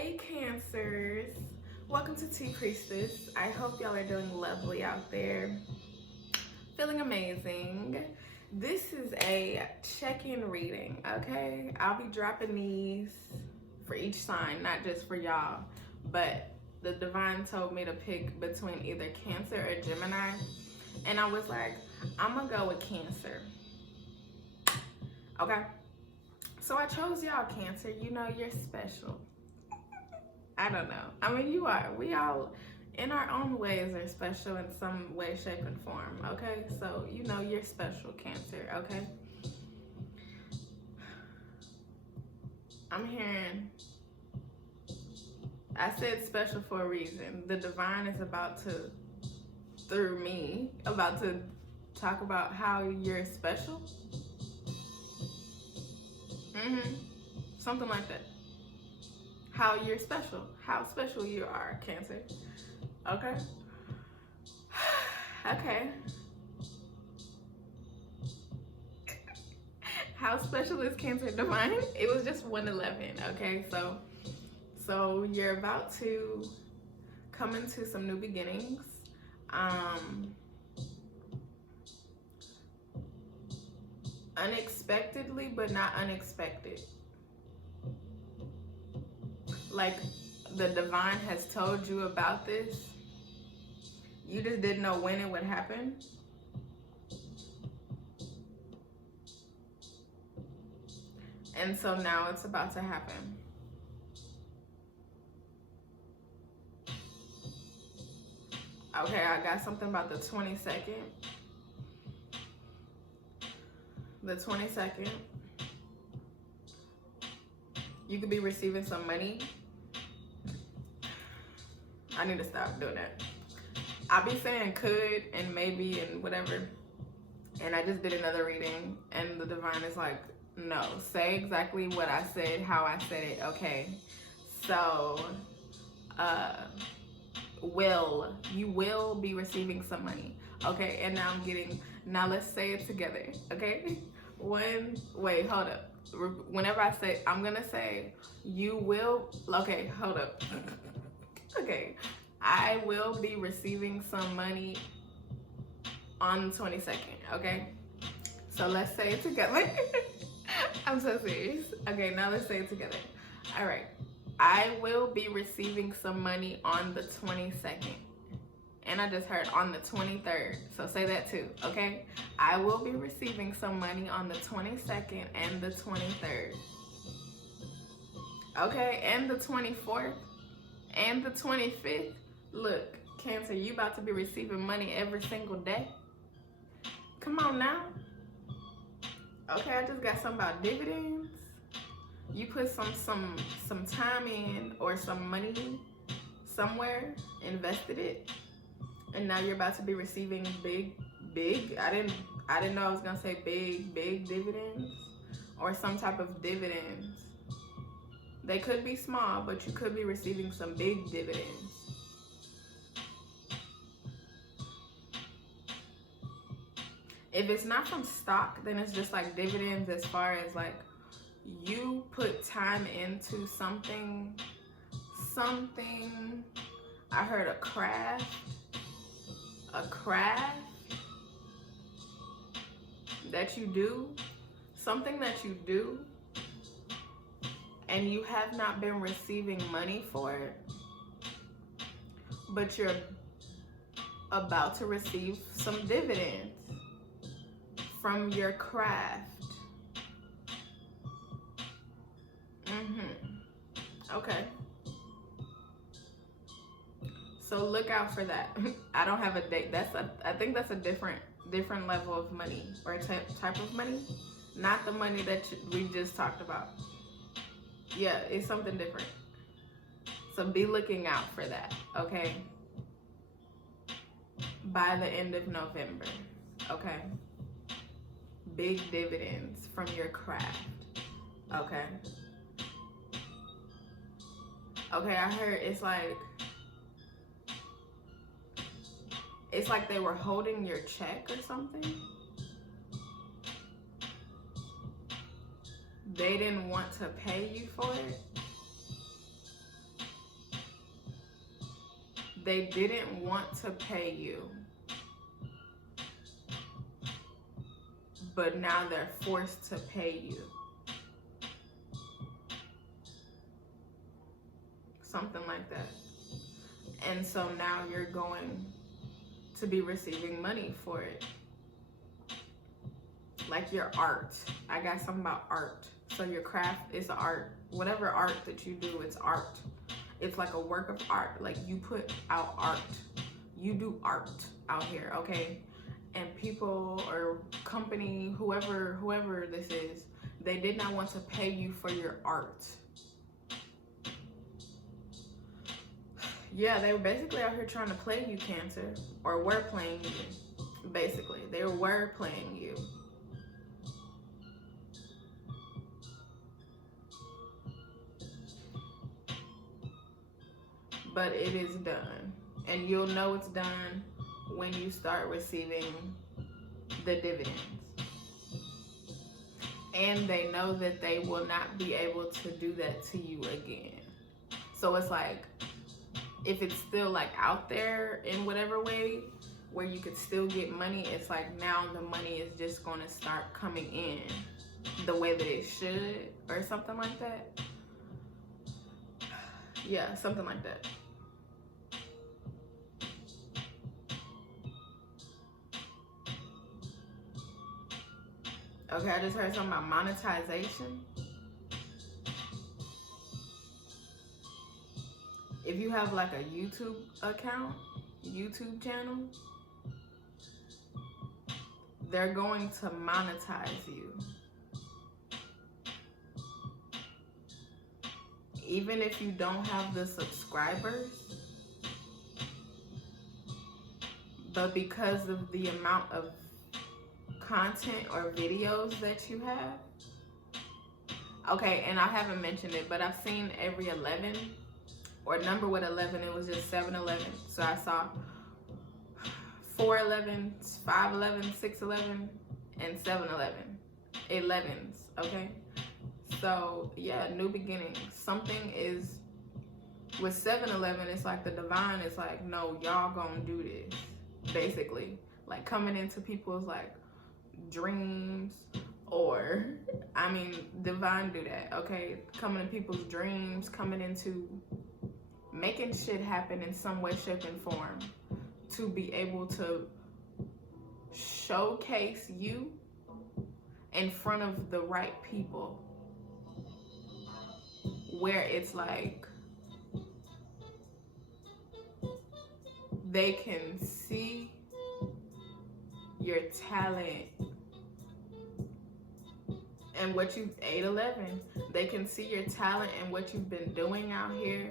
Hey Cancers, welcome to Tea Priestess. I hope y'all are doing lovely out there, feeling amazing. This is a check-in reading, okay? I'll be dropping these for each sign, not just for y'all, but the divine told me to pick between either Cancer or Gemini, and I was like, I'm gonna go with Cancer, okay? So I chose y'all, Cancer. You know you're special. I don't know. I mean, you are. We all, in our own ways, are special in some way, shape, and form, okay? So, you know you're special, Cancer, okay? I'm hearing, I said special for a reason. The divine is about to, through me, about to talk about how you're special. Something like that. How you're special. How special you are, Cancer. Okay? Okay. How special is Cancer divine? It was just 111, okay? So you're about to come into some new beginnings. Unexpectedly, but not unexpected. Like the divine has told you about this. You just didn't know when it would happen. And so now it's about to happen. Okay, I got something about the 22nd. The 22nd. You could be receiving some money. I need to stop doing that. I be saying could and maybe and whatever. And I just did another reading and the divine is like, no, say exactly what I said, how I said it, okay? So, you will be receiving some money, okay? And now let's say it together, okay? Wait, hold up. Whenever I say, I'm gonna say, you will, okay, hold up. Okay, I will be receiving some money on the 22nd, okay? So let's say it together. I'm so serious. Okay, now let's say it together. All right, I will be receiving some money on the 22nd. And I just heard on the 23rd. So say that too, okay? I will be receiving some money on the 22nd and the 23rd. Okay, and the 24th and the 25th. Look, Cancer, you about to be receiving money every single day. Come on now. Okay, I just got something about dividends. You put some time in or some money somewhere, invested it, and now you're about to be receiving big. I didn't know I was gonna say big dividends or some type of dividends. They could be small, but you could be receiving some big dividends. If it's not from stock, then it's just like dividends as far as like you put time into something, I heard a craft that you do, something that you do, and you have not been receiving money for it, but you're about to receive some dividends from your craft. Okay. So look out for that. I don't have a date. I think that's a different level of money or type of money. Not the money that we just talked about. Yeah, it's something different. So be looking out for that, okay? By the end of November, okay? Big dividends from your craft, okay? Okay, I heard it's like they were holding your check or something. They didn't want to pay you for it. they didn't want to pay you, but now they're forced to pay you. Something like that. And so now you're going to be receiving money for it. Like your art. I got something about art. So your craft is art. Whatever art that you do, it's art. It's like a work of art. Like you put out art. You do art out here, okay? And people or company, whoever this is, they did not want to pay you for your art. Yeah, they were basically out here trying to play you, Cancer, or were playing you. Basically, they were playing you. But it is done, and you'll know it's done when you start receiving the dividends. And they know that they will not be able to do that to you again. So it's like, if it's still like out there in whatever way where you could still get money, it's like now the money is just going to start coming in the way that it should, or something like that. Yeah, something like that. Okay, I just heard something about monetization. If you have like a YouTube account, YouTube channel, they're going to monetize you. Even if you don't have the subscribers, but because of the amount of content or videos that you have. Okay, and I haven't mentioned it, but I've seen every 11 or number with 11. It was just 7-11. So I saw 4-11, 5-11, 6-11, and 7-11. 11s, okay? So yeah, new beginnings. Something is with 7-11. It's like the divine is like, no, y'all gonna do this. Basically, like coming into people's like dreams, or I mean, divine do that, okay? Coming in people's dreams, coming into making shit happen in some way, shape, and form to be able to showcase you in front of the right people, where it's like they can see your talent and what you've 8-11. They can see your talent and what you've been doing out here.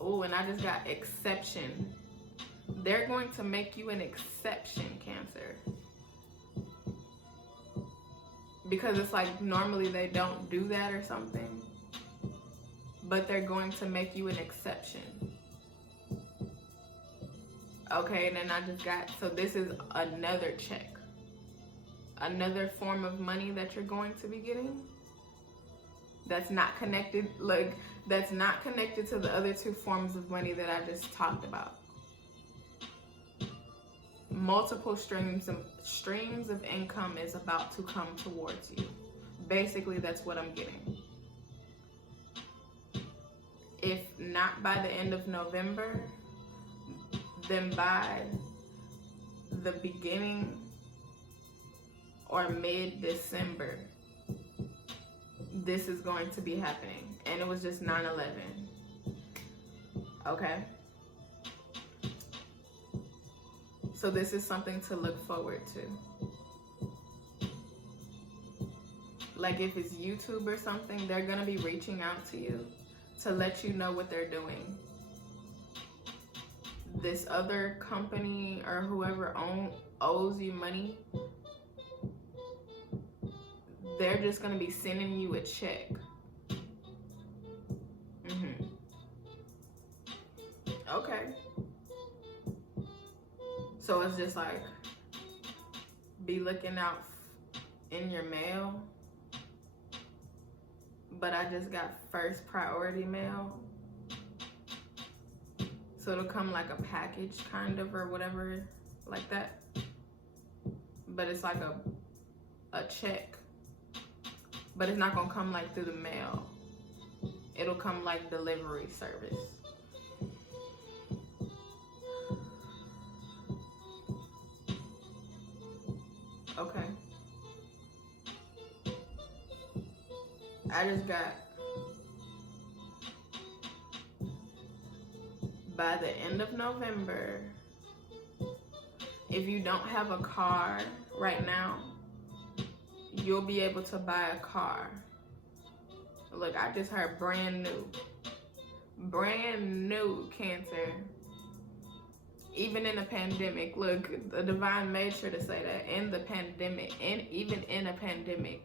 Oh, and I just got exception. They're going to make you an exception, Cancer. Because it's like normally they don't do that or something. But they're going to make you an exception. Okay, and then I just got, so this is another check. Another form of money that you're going to be getting. That's not connected, like, that's not connected to the other two forms of money that I just talked about. Multiple streams of income is about to come towards you. Basically, that's what I'm getting. If not by the end of November, then by the beginning or mid-December, this is going to be happening. And it was just 9/11. Okay? So this is something to look forward to. Like if it's YouTube or something, they're gonna be reaching out to you to let you know what they're doing. This other company or whoever owes you money, they're just gonna be sending you a check. Okay. So it's just like, be looking out in your mail. But I just got first priority mail. So it'll come like a package kind of, or whatever, like that. But it's like a check. But it's not gonna come like through the mail. It'll come like delivery service. Okay. I just got, by the end of November, if you don't have a car right now, you'll be able to buy a car. Look, I just heard brand new, Cancer. Even in a pandemic, look, the divine made sure to say that in the pandemic, and even in a pandemic,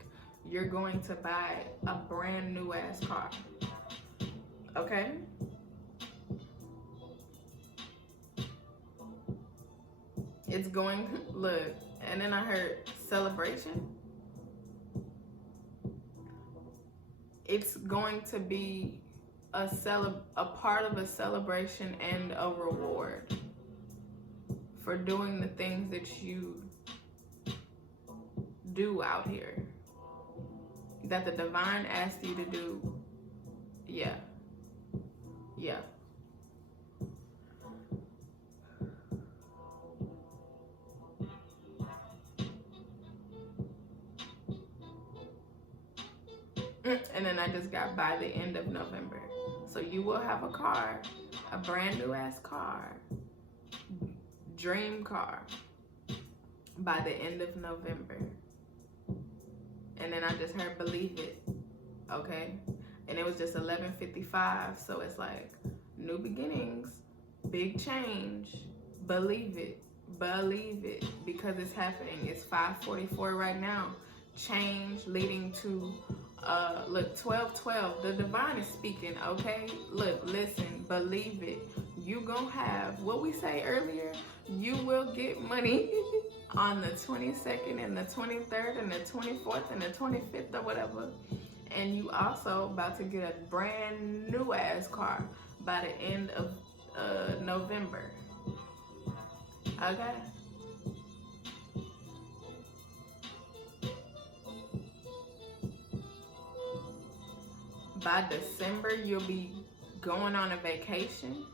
you're going to buy a brand new ass car. Okay? It's going, look, and then I heard celebration. It's going to be a part of a celebration and a reward for doing the things that you do out here, that the divine asked you to do. Yeah. And then I just got by the end of November. So you will have a car, a brand new ass car, dream car, by the end of November. And then I just heard believe it, okay? And it was just 11:55, so it's like new beginnings, big change, believe it, because it's happening. It's 5:44 right now. Change leading to look, 12:12. The divine is speaking, okay? Look, listen, believe it. You gonna have what we say earlier. You will get money on the 22nd and the 23rd and the 24th and the 25th or whatever. And you also about to get a brand new ass car by the end of November. Okay? By December, you'll be going on a vacation.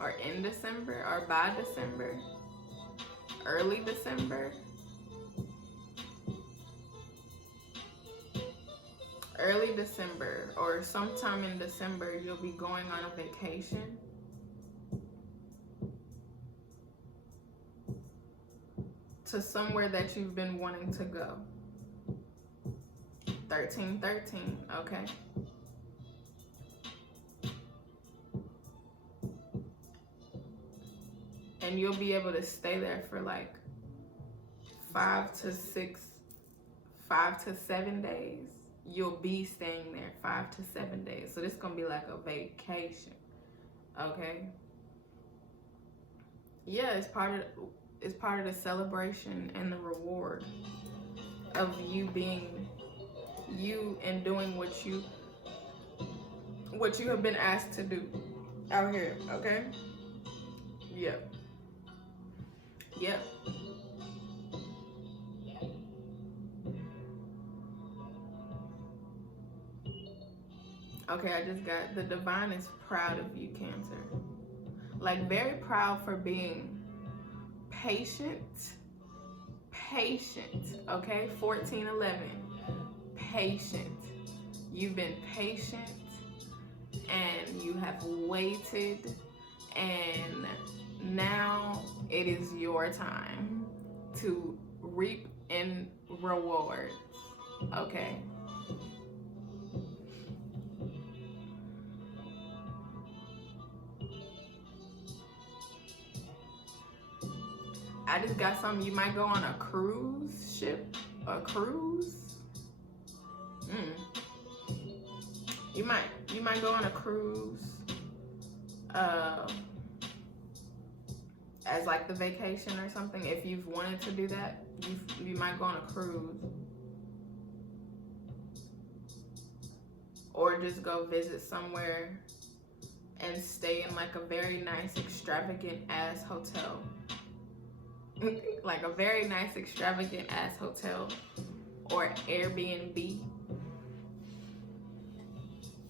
Or in December, or by December, early December. Early December, or sometime in December, you'll be going on a vacation. To somewhere that you've been wanting to go. 1313, okay? And you'll be able to stay there for like 5 to 7 days. You'll be staying there 5 to 7 days. So this is gonna be like a vacation, okay? Yeah, it's part of the celebration and the reward of you being you and doing what you have been asked to do out here, okay? Yep. Okay, I just got, the divine is proud of you, Cancer. Like, very proud for being patient, okay? 1411, patient. You've been patient and you have waited, and now it is your time to reap in rewards, okay? I just got something. You might go on a cruise ship, a cruise. You might go on a cruise as like the vacation or something. If you've wanted to do that, you might go on a cruise, or just go visit somewhere and stay in like a very nice extravagant ass hotel. Like a very nice extravagant ass hotel or Airbnb,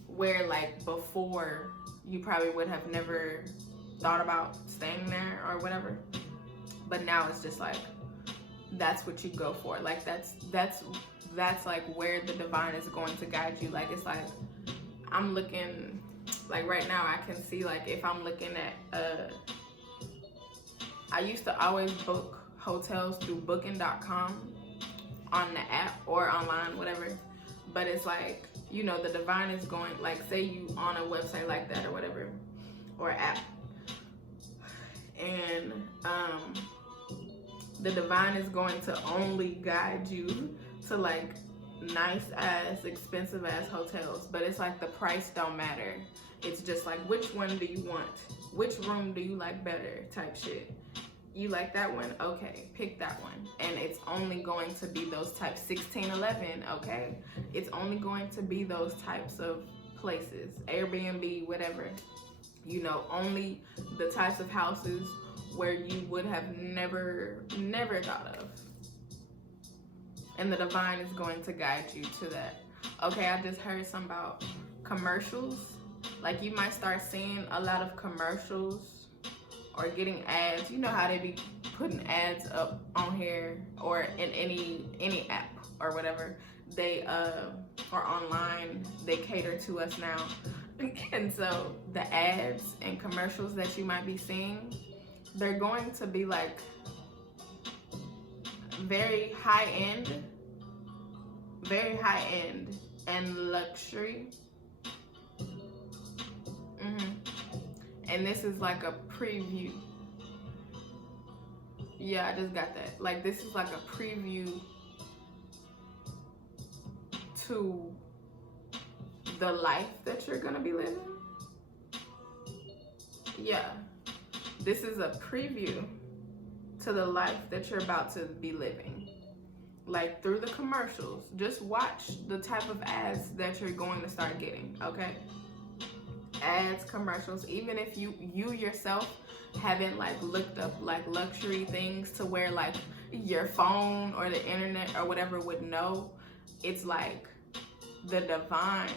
where like before you probably would have never thought about staying there or whatever, but now it's just like that's what you go for. Like that's like where the divine is going to guide you. Like it's like I'm looking, like right now I can see, like if I'm looking at I used to always book hotels through booking.com on the app or online, whatever, but it's like, you know, the divine is going, like say you on a website like that or whatever, or app, and the divine is going to only guide you to like nice ass, expensive ass hotels, but it's like the price don't matter. It's just like, which one do you want? Which room do you like better type shit. You like that one? Okay, pick that one. And it's only going to be those types, 1611, okay? It's only going to be those types of places, Airbnb, whatever. You know, only the types of houses where you would have never thought of. And the divine is going to guide you to that. Okay, I just heard something about commercials. Like you might start seeing a lot of commercials or getting ads. You know how they be putting ads up on here or in any app or whatever. They or online, they cater to us now. And so the ads and commercials that you might be seeing, they're going to be like very high end and luxury. And this is like a preview. Yeah, I just got that. Like this is like a preview to the life that you're gonna be living. Yeah, this is a preview to the life that you're about to be living. Like through the commercials, just watch the type of ads that you're going to start getting, okay? Ads, commercials, even if you yourself haven't like looked up like luxury things to where like your phone or the internet or whatever would know, it's like the divine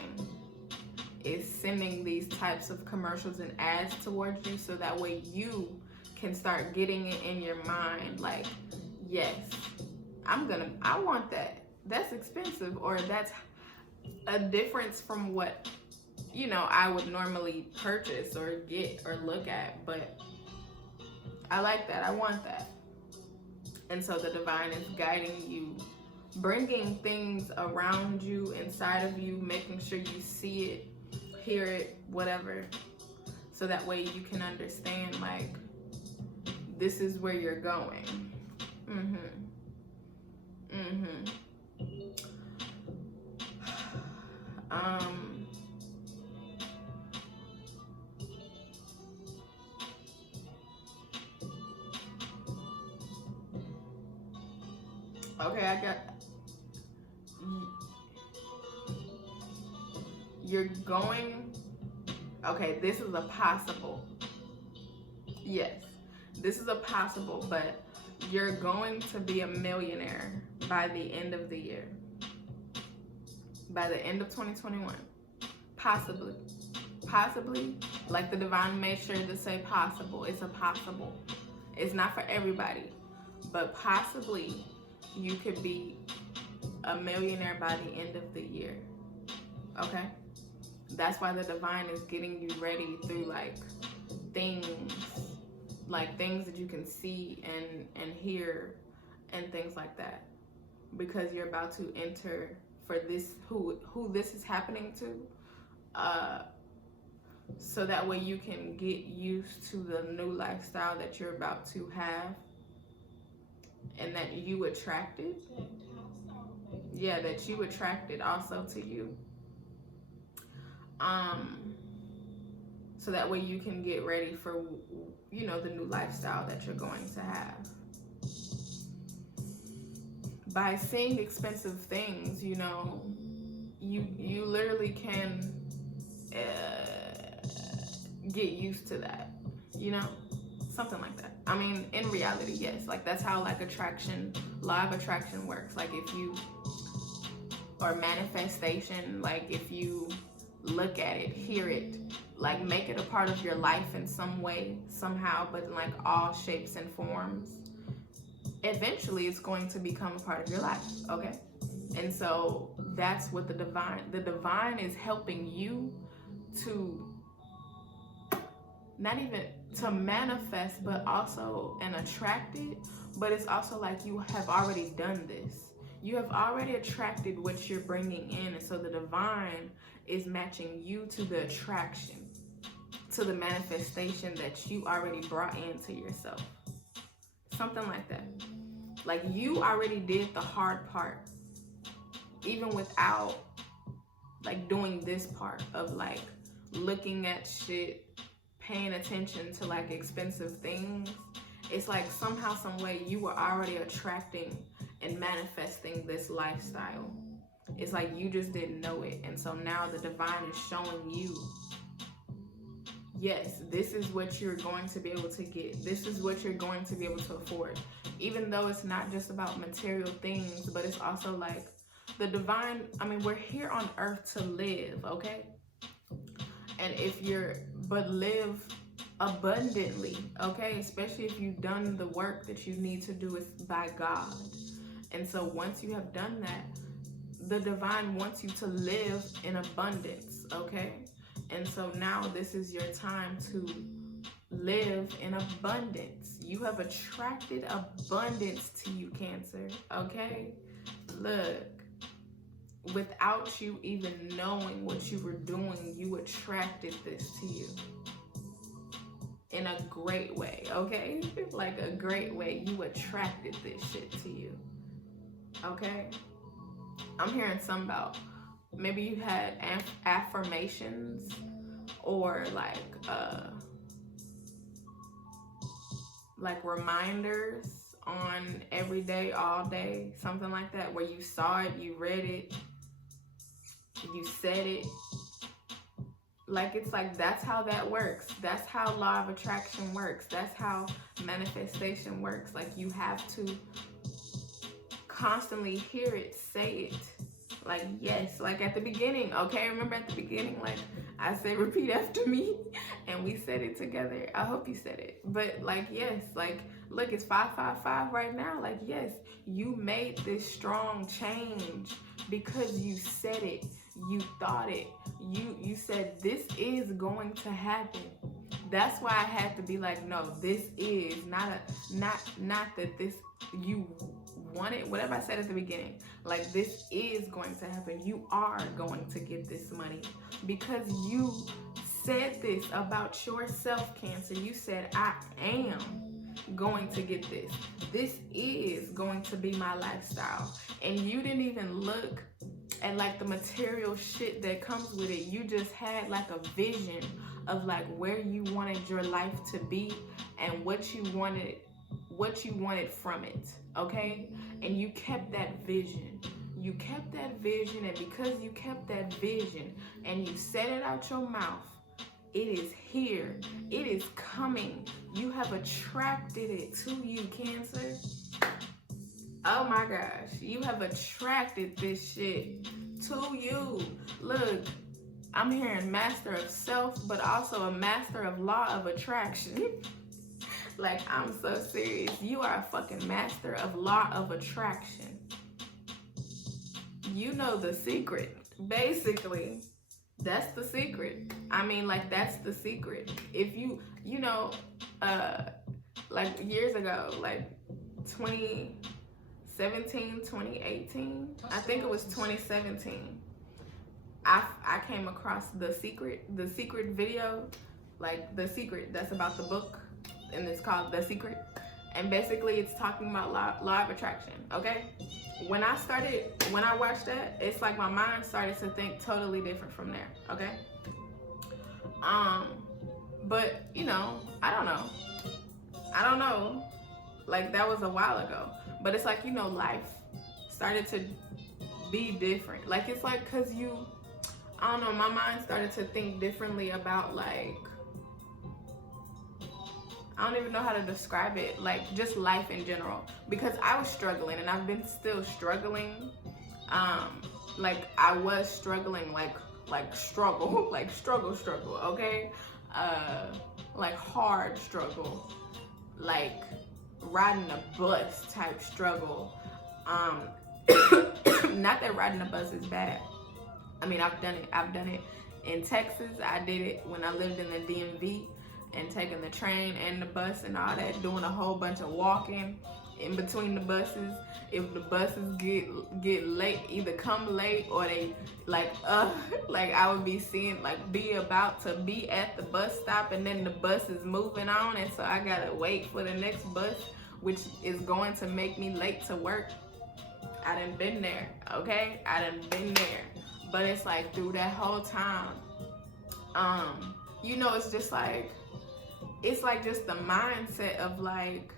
is sending these types of commercials and ads towards you, so that way you can start getting it in your mind like, yes, I want that. That's expensive, or that's a difference from what, you know, I would normally purchase or get or look at, but I like that. I want that. And so the divine is guiding you, bringing things around you, inside of you, making sure you see it, hear it, whatever, so that way you can understand like this is where you're going. Okay, I got, you're going, okay, this is a possible, yes, this is a possible, but you're going to be a millionaire by the end of the year, by the end of 2021, possibly, like the divine made sure to say possible. It's a possible. It's not for everybody, but possibly you could be a millionaire by the end of the year, okay? That's why the divine is getting you ready through like things that you can see and hear and things like that, because you're about to enter for this, who this is happening to, so that way you can get used to the new lifestyle that you're about to have and that you attracted. Yeah, that you attracted also to you. So that way you can get ready for, you know, the new lifestyle that you're going to have. By seeing expensive things, you know, you literally can get used to that, you know? Something like that. I mean, in reality, yes. Like, that's how, like, law of attraction works. Like, if you, or manifestation, like, if you look at it, hear it, like, make it a part of your life in some way, somehow, but in, like, all shapes and forms, eventually it's going to become a part of your life, okay? And so that's what the divine is helping you to, not even to manifest, but also and attract it. But it's also like you have already done this. You have already attracted what you're bringing in. And so the divine is matching you to the attraction, to the manifestation that you already brought into yourself. Something like that. Like, you already did the hard part, even without, like, doing this part of, like, looking at shit, paying attention to, like, expensive things. It's like somehow, some way, you were already attracting and manifesting this lifestyle. It's like you just didn't know it. And so now the divine is showing you, yes, this is what you're going to be able to get. This is what you're going to be able to afford. Even though it's not just about material things, but it's also like the divine, I mean, we're here on earth to live, okay? And but live abundantly, okay? Especially if you've done the work that you need to do is by God. And so once you have done that, the divine wants you to live in abundance, okay? And so now this is your time to live in abundance. You have attracted abundance to you, Cancer, okay? Look, without you even knowing what you were doing, you attracted this to you in a great way, okay? Like a great way. You attracted this shit to you, okay? I'm hearing some about maybe you had affirmations or like reminders on every day, all day, something like that, where you saw it, you read it, you said it. Like, it's like, that's how that works. That's how law of attraction works. That's how manifestation works. Like, you have to constantly hear it, say it. Like, yes, like at the beginning, okay? Remember at the beginning, like I said, repeat after me, and we said it together. I hope you said it. But like, yes, like, look, it's 555 right now. Like, yes, you made this strong change because you said it, you thought it, you said this is going to happen. That's why I had to be like, no, this is not that this you want it, whatever I said at the beginning, like, this is going to happen. You are going to get this money because you said this about yourself, Cancer. You said, I am going to get this. This is going to be my lifestyle. And you didn't even look at like the material shit that comes with it. You just had like a vision of like where you wanted your life to be and what you wanted from it, okay? And you kept that vision. You kept that vision, and because you kept that vision and you said it out your mouth, it is here. It is coming. You have attracted it to you, Cancer. Oh my gosh. You have attracted this shit to you. Look, I'm hearing master of self, but also a master of law of attraction. Like, I'm so serious. You are a fucking master of law of attraction. You know the secret. Basically, that's the secret. I mean, like, that's the secret. If you know, like years ago, like 2017, 2018, I think it was 2017, I came across the secret video, like The Secret, that's about the book, and it's called The Secret. And basically it's talking about law of attraction, okay? When I watched that, it's like my mind started to think totally different from there, okay? But you know, I don't know. Like, that was a while ago. But it's like, you know, life started to be different. Like, it's like, cause I don't know, my mind started to think differently about like I don't even know how to describe it, like just life in general, because I was struggling and I've been still struggling. Like I was struggling, like struggle, like struggle, okay? Like hard struggle, like riding a bus type struggle. Not that riding a bus is bad. I mean, I've done it. I've done it in Texas. I did it when I lived in the DMV, and taking the train and the bus and all that, doing a whole bunch of walking in between the buses. If the buses get late, either come late or they like I would be seeing, like, be about to be at the bus stop and then the bus is moving on, and so I gotta wait for the next bus, which is going to make me late to work. I done been there, okay? I done been there. But it's like through that whole time, you know, it's just like, it's like just the mindset of like,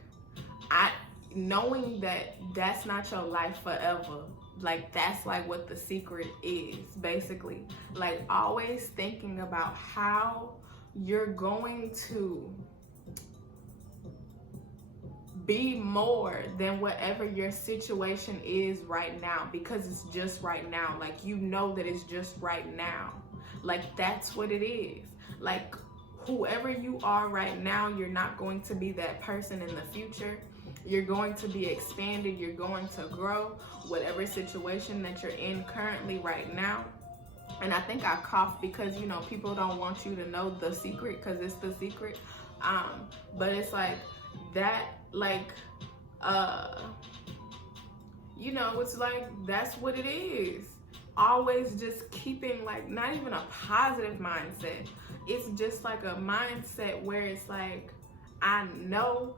knowing that that's not your life forever. Like that's like what the secret is, basically. Like always thinking about how you're going to be more than whatever your situation is right now, because it's just right now. Like, you know that it's just right now. Like, that's what it is. Like, whoever you are right now, you're not going to be that person in the future. You're going to be expanded. You're going to grow, whatever situation that you're in currently right now. And I think I coughed because, you know, people don't want you to know the secret because it's the secret. But it's like that, like, you know, it's like, that's what it is. Always just keeping, like, not even a positive mindset. It's just like a mindset where it's like, I know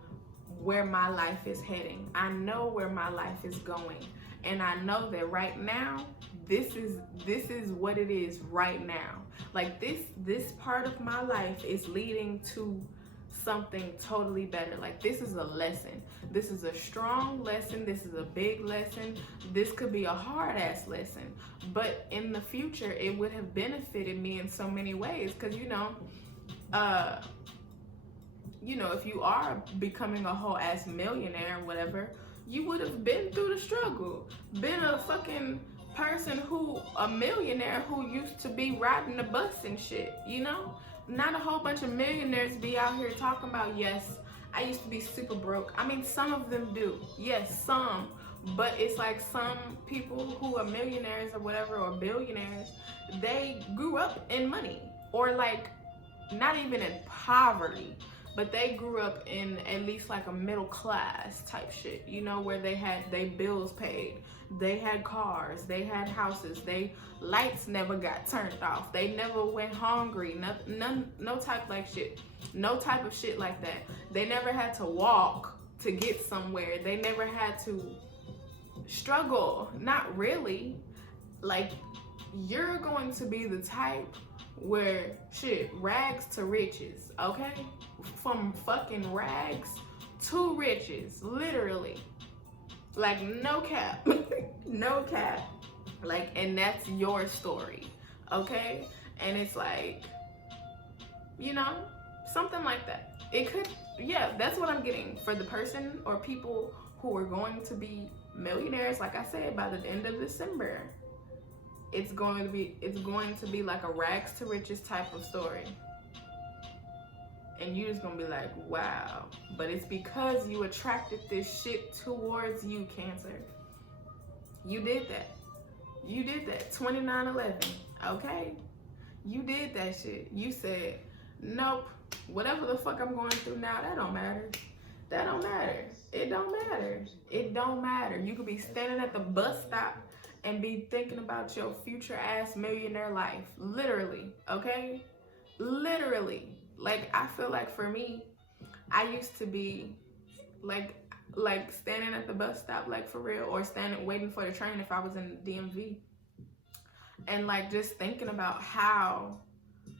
where my life is heading. I know where my life is going. And I know that right now, this is what it is right now. Like this part of my life is leading to something totally better. Like, this is a lesson. This is a strong lesson. This is a big lesson. This could be a hard ass lesson, but in the future it would have benefited me in so many ways. Because you know, if you are becoming a whole ass millionaire or whatever, you would have been through the struggle, been a fucking person a millionaire who used to be riding the bus and shit, you know? Not a whole bunch of millionaires be out here talking about, yes, I used to be super broke. I mean, some of them do. Yes, some. But it's like some people who are millionaires or whatever, or billionaires, they grew up in money. Or like, not even in poverty, but they grew up in at least like a middle class type shit, you know, where they had their bills paid, they had cars, they had houses, they lights never got turned off, they never went hungry, no type like shit, no type of shit like that. They never had to walk to get somewhere. They never had to struggle, not really. Like, you're going to be the type where shit, rags to riches, okay? From fucking rags to riches, literally. Like, no cap. No cap. Like, and that's your story, okay? And it's like, you know, something like that. It could, yeah, that's what I'm getting for the person or people who are going to be millionaires, like I said, by the end of December. It's going to be like a rags to riches type of story. And you're just gonna be like, wow. But it's because you attracted this shit towards you, Cancer. You did that. You did that. 29/11, okay? You did that shit. You said, nope, whatever the fuck I'm going through now, that don't matter. That don't matter. It don't matter. It don't matter. You could be standing at the bus stop and be thinking about your future ass millionaire life. Literally, okay? Literally. Like, I feel like for me, I used to be like standing at the bus stop, like for real, or standing waiting for the train if I was in the DMV. And like just thinking about how,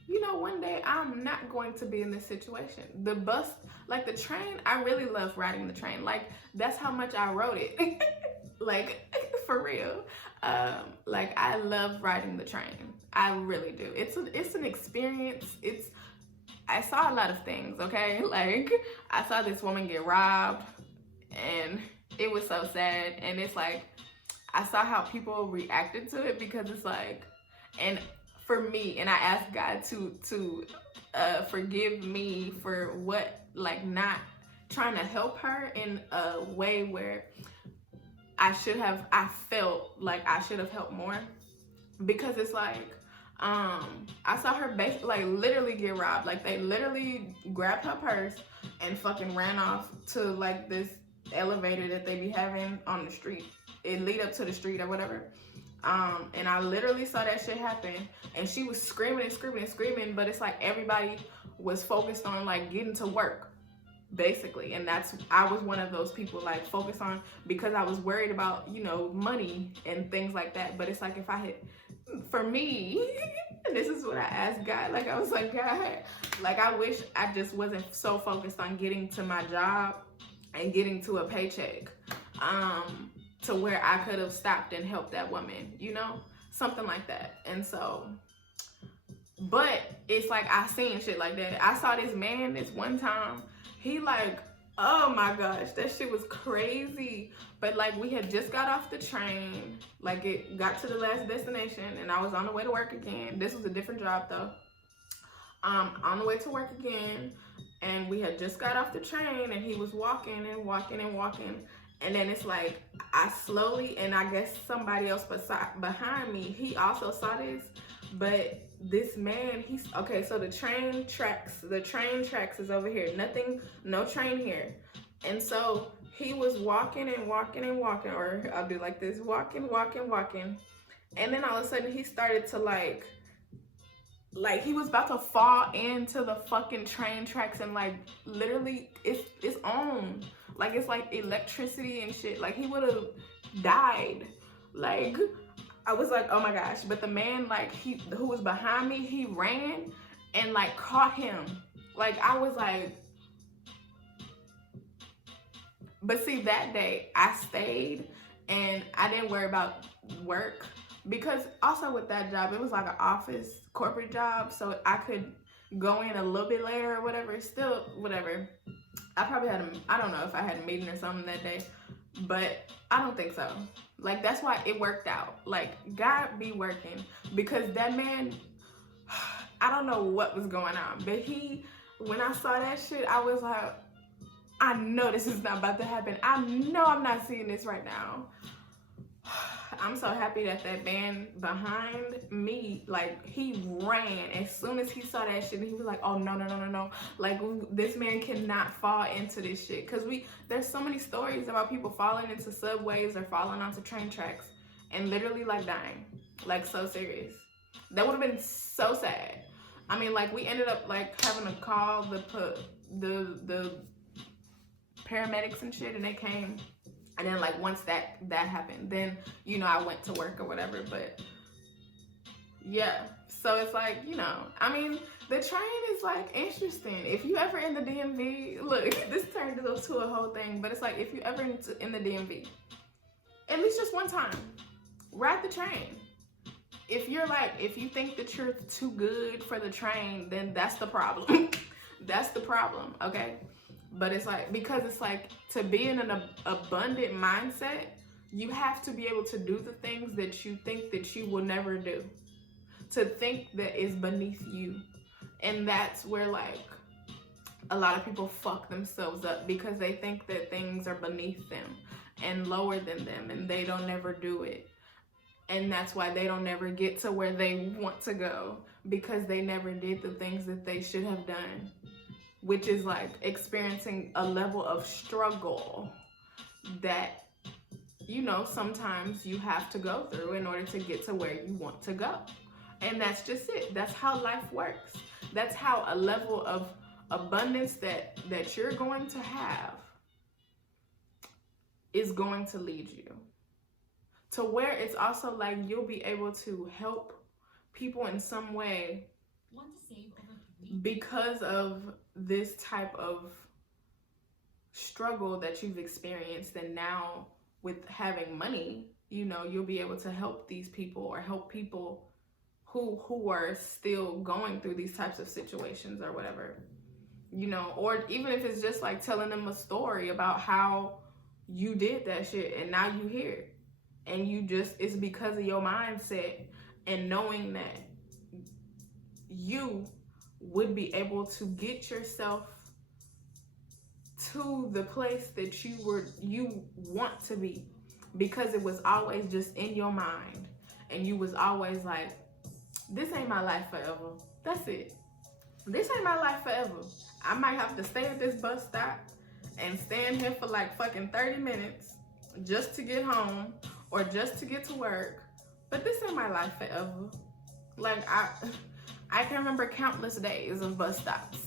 you know, one day I'm not going to be in this situation. The bus, like the train, I really love riding the train. Like, that's how much I rode it. Like, for real. Like, I love riding the train. I really do. It's an experience. I saw a lot of things, okay? Like, I saw this woman get robbed, and it was so sad. And it's like, I saw how people reacted to it, because it's like, and for me, and I asked God to forgive me for what, like, not trying to help her in a way where I felt like I should have helped more, because it's like, I saw her like literally get robbed. Like, they literally grabbed her purse and fucking ran off to like this elevator that they be having on the street. It lead up to the street or whatever. And I literally saw that shit happen, and she was screaming and screaming and screaming, but it's like everybody was focused on like getting to work, basically. And I was one of those people, like, focused on, because I was worried about, you know, money and things like that. But it's like, if I had, for me, this is what I asked God. Like, I was like, God, like, I wish I just wasn't so focused on getting to my job and getting to a paycheck, to where I could have stopped and helped that woman, you know, something like that. And so, but it's like, I seen shit like that. I saw this man this one time. He like, oh my gosh, that shit was crazy. But like, we had just got off the train, like it got to the last destination, and I was on the way to work again. This was a different job though. On the way to work again, and we had just got off the train, and he was walking and walking and walking. And then it's like, I slowly, and I guess somebody else behind me, he also saw this, but this man, he's, okay, so the train tracks is over here. Nothing, no train here. And so he was walking and walking and walking, or I'll do like this, walking. And then all of a sudden he started to like he was about to fall into the fucking train tracks, and like literally it's on. Like, it's like electricity and shit. Like, he would have died. Like, I was like, oh my gosh. But the man, like, who was behind me, he ran and like caught him. Like, I was like, but see, that day I stayed and I didn't worry about work, because also with that job, it was like an office corporate job, so I could go in a little bit later or whatever. Still, whatever. I probably had I don't know if I had a meeting or something that day, but I don't think so. Like, that's why it worked out. Like, God be working, because that man, I don't know what was going on, but when I saw that shit, I was like, I know this is not about to happen. I know I'm not seeing this right now. I'm so happy that man behind me, like, he ran as soon as he saw that shit, and he was like, oh no, like, this man cannot fall into this shit. Because there's so many stories about people falling into subways or falling onto train tracks and literally like dying. Like, so serious. That would have been so sad. I mean, like, we ended up like having to call the paramedics and shit, and they came. And then, like, once that happened, then, you know, I went to work or whatever. But yeah, so it's like, you know, I mean, the train is like interesting. If you ever in the DMV, look, this turned into a whole thing, but it's like, if you ever in the DMV, at least just one time, ride the train. If you think that you're too good for the train, then that's the problem. That's the problem, okay? But it's like, because it's like, to be in an abundant mindset, you have to be able to do the things that you think that you will never do. To think that is beneath you. And that's where, like, a lot of people fuck themselves up, because they think that things are beneath them and lower than them, and they don't ever do it. And that's why they don't ever get to where they want to go, because they never did the things that they should have done. Which is like experiencing a level of struggle that, you know, sometimes you have to go through in order to get to where you want to go. And that's just it. That's how life works. That's how a level of abundance that you're going to have is going to lead you to where it's also like you'll be able to help people in some way because of this type of struggle that you've experienced. And now with having money, you know, you'll be able to help these people, or help people who are still going through these types of situations or whatever, you know, or even if it's just like telling them a story about how you did that shit and now you here, and you just, it's because of your mindset and knowing that you would be able to get yourself to the place that you want to be, because it was always just in your mind, and you was always like, this ain't my life forever. That's it. This ain't my life forever. I might have to stay at this bus stop and stand here for like fucking 30 minutes just to get home or just to get to work. But this ain't my life forever. Like, I can remember countless days of bus stops.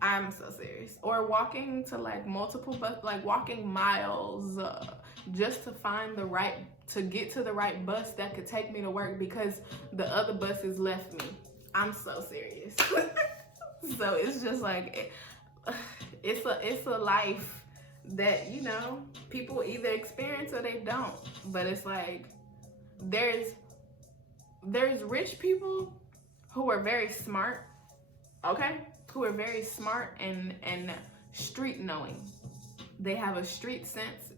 I'm so serious. Or walking to like multiple like walking miles just to find to get to the right bus that could take me to work because the other buses left me. I'm so serious. So it's just like, it's a life that, you know, people either experience or they don't. But it's like, there's rich people who are very smart, okay? Who are very smart and street knowing. They have a street sense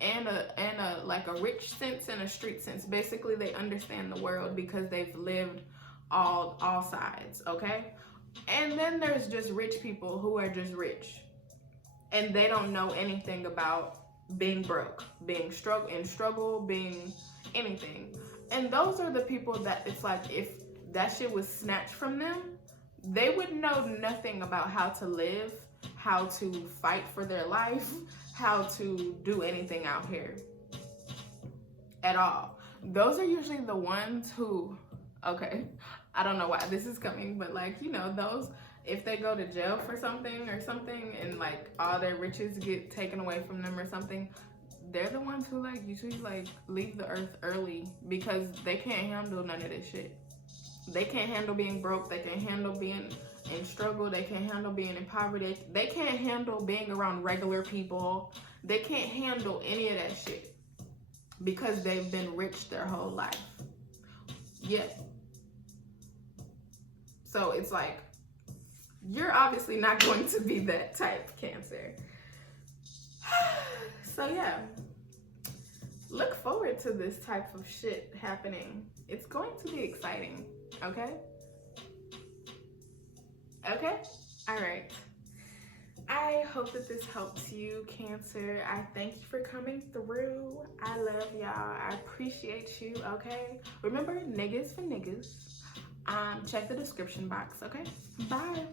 and a like a rich sense and a street sense. Basically, they understand the world because they've lived all sides, okay? And then there's just rich people who are just rich, and they don't know anything about being broke, being struggle, being anything. And those are the people that it's like, if that shit was snatched from them, they would know nothing about how to live, how to fight for their life, how to do anything out here at all. Those are usually the ones who, okay, I don't know why this is coming, but like, you know, those, if they go to jail for something and like all their riches get taken away from them or something, they're the ones who like usually like leave the earth early because they can't handle none of this shit. They can't handle being broke. They can't handle being in struggle. They can't handle being in poverty. They can't handle being around regular people. They can't handle any of that shit because they've been rich their whole life. Yeah. So it's like, you're obviously not going to be that type, Cancer. So yeah, look forward to this type of shit happening. It's going to be exciting, okay? Okay? All right. I hope that this helps you, Cancer. I thank you for coming through. I love y'all. I appreciate you, okay? Remember, niggas for niggas. Check the description box, okay? Bye.